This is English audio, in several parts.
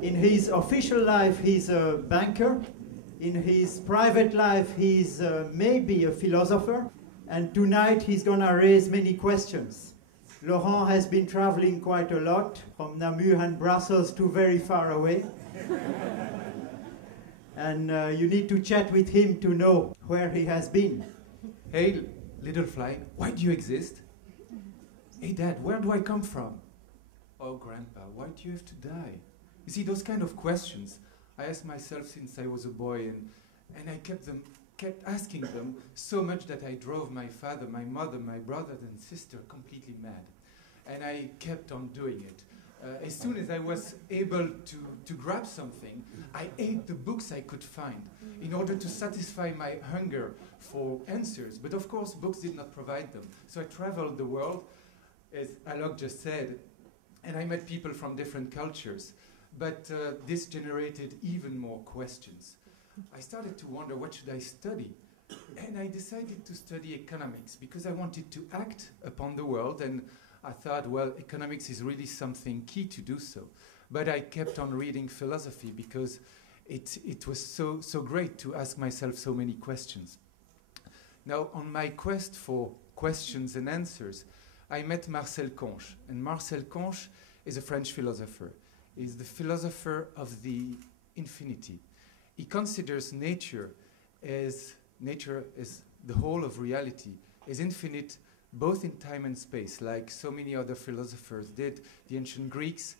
In his official life, he's a banker. In his private life, he's maybe a philosopher. And tonight, he's going to raise many questions. Laurent has been traveling quite a lot, from Namur and Brussels to very far away. And you need to chat with him to know where he has been. Hey, little fly, why do you exist? Hey, Dad, where do I come from? Oh, Grandpa, why do you have to die? You see, those kind of questions I asked myself since I was a boy, and I kept asking them so much that I drove my father, my mother, my brother and sister completely mad. And I kept on doing it. As soon as I was able to grab something, I ate the books I could find in order to satisfy my hunger for answers. But of course, books did not provide them. So I traveled the world, as Alok just said, and I met people from different cultures. But this generated even more questions. I started to wonder, what should I study? And I decided to study economics because I wanted to act upon the world, and I thought, well, economics is really something key to do so. But I kept on reading philosophy because it was so great to ask myself so many questions. Now, on my quest for questions and answers, I met Marcel Conche. And Marcel Conche is a French philosopher. He's the philosopher of the infinity. He considers nature as the whole of reality, as infinite both in time and space, like so many other philosophers did, the ancient Greeks,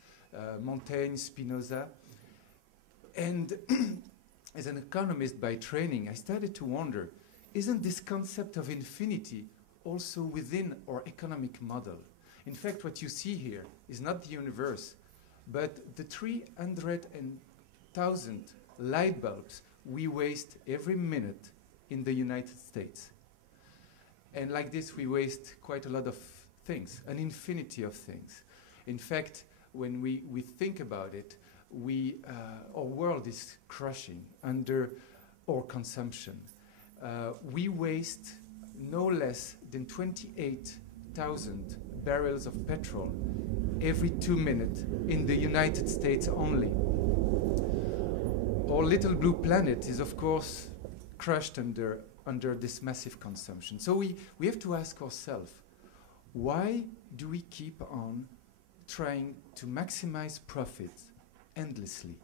Montaigne, Spinoza. And as an economist by training, I started to wonder, isn't this concept of infinity also within our economic model? In fact, what you see here is not the universe, but the 300,000 light bulbs we waste every minute in the United States. And like this, we waste quite a lot of things, an infinity of things. In fact, when we think about it, our world is crushing under our consumption. We waste no less than 28,000 barrels of petrol every 2 minutes in the United States only. Our little blue planet is, of course, crushed under this massive consumption. So we have to ask ourselves, why do we keep on trying to maximize profits endlessly?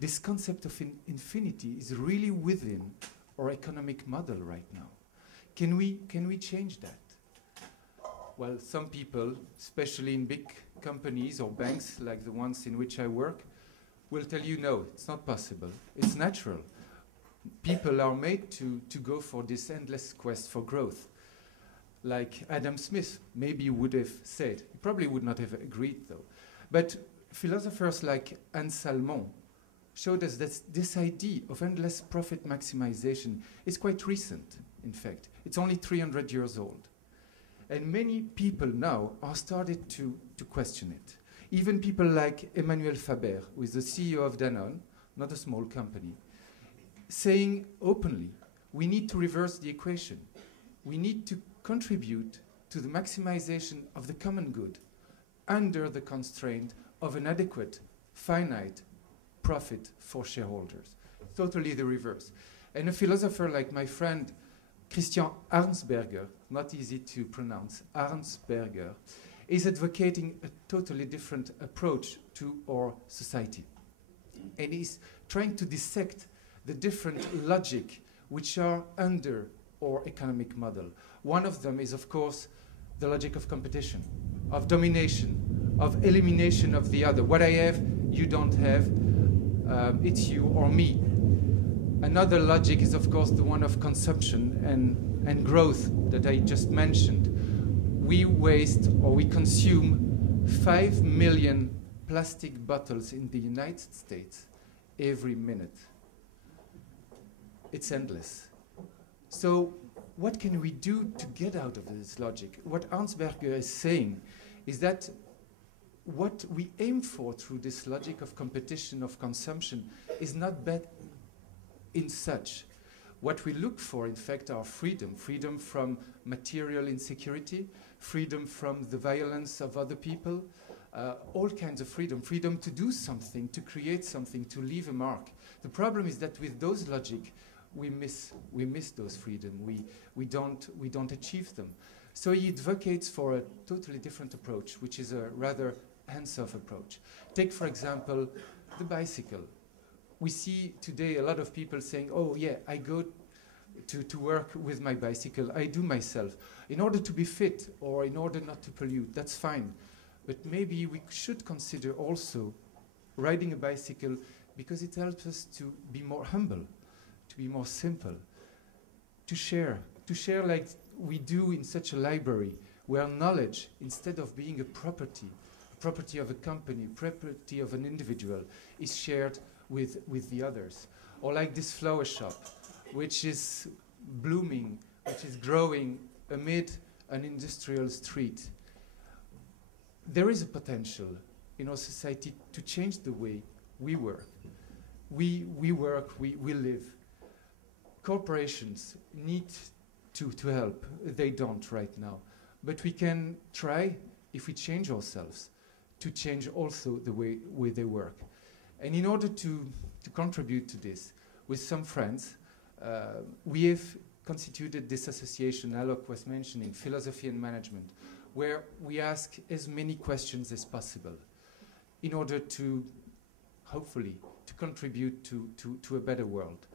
This concept of infinity is really within our economic model right now. Can we change that? Well, some people, especially in big companies or banks like the ones in which I work, will tell you, no, it's not possible. It's natural. People are made to go for this endless quest for growth. Like Adam Smith maybe would have said. He probably would not have agreed, though. But philosophers like Anne Salmon showed us that this idea of endless profit maximization is quite recent, in fact. It's only 300 years old. And many people now are started to question it. Even people like Emmanuel Faber, who is the CEO of Danone, not a small company, saying openly, we need to reverse the equation. We need to contribute to the maximization of the common good under the constraint of an adequate, finite profit for shareholders. Totally the reverse. And a philosopher like my friend Christian Arnsberger, not easy to pronounce, Arnsberger, is advocating a totally different approach to our society. And he's trying to dissect the different logic which are under our economic model. One of them is, of course, the logic of competition, of domination, of elimination of the other. What I have, you don't have, it's you or me. Another logic is, of course, the one of consumption and growth that I just mentioned. We waste or we consume 5 million plastic bottles in the United States every minute. It's endless. So what can we do to get out of this logic? What Arnsberger is saying is that what we aim for through this logic of competition, of consumption, is not bad in such. What we look for, in fact, are freedom. Freedom from material insecurity, freedom from the violence of other people, all kinds of freedom to do something, to create something, to leave a mark. The problem is that with those logic, we miss those freedom. We don't achieve them. So he advocates for a totally different approach, which is a rather hands-off approach. Take, for example, the bicycle. We see today a lot of people saying, oh yeah, I go to work with my bicycle, I do myself. In order to be fit or in order not to pollute, that's fine. But maybe we should consider also riding a bicycle because it helps us to be more humble, to be more simple, to share like we do in such a library where knowledge, instead of being a property of a company, property of an individual, is shared with the others. Or like this flower shop, which is blooming, which is growing amid an industrial street. There is a potential in our society to change the way we work. We work, we live. Corporations need to help. They don't right now. But we can try, if we change ourselves, to change also the way they work. And in order to contribute to this, with some friends, we have constituted this association Alok was mentioning, Philosophy and Management, where we ask as many questions as possible in order to, hopefully, to contribute to a better world.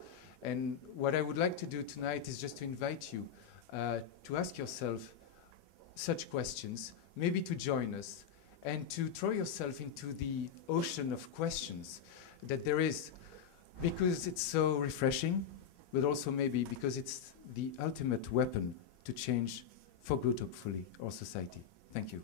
And what I would like to do tonight is just to invite you to ask yourself such questions, maybe to join us, and to throw yourself into the ocean of questions that there is, because it's so refreshing, but also maybe because it's the ultimate weapon to change for good, hopefully, our society. Thank you.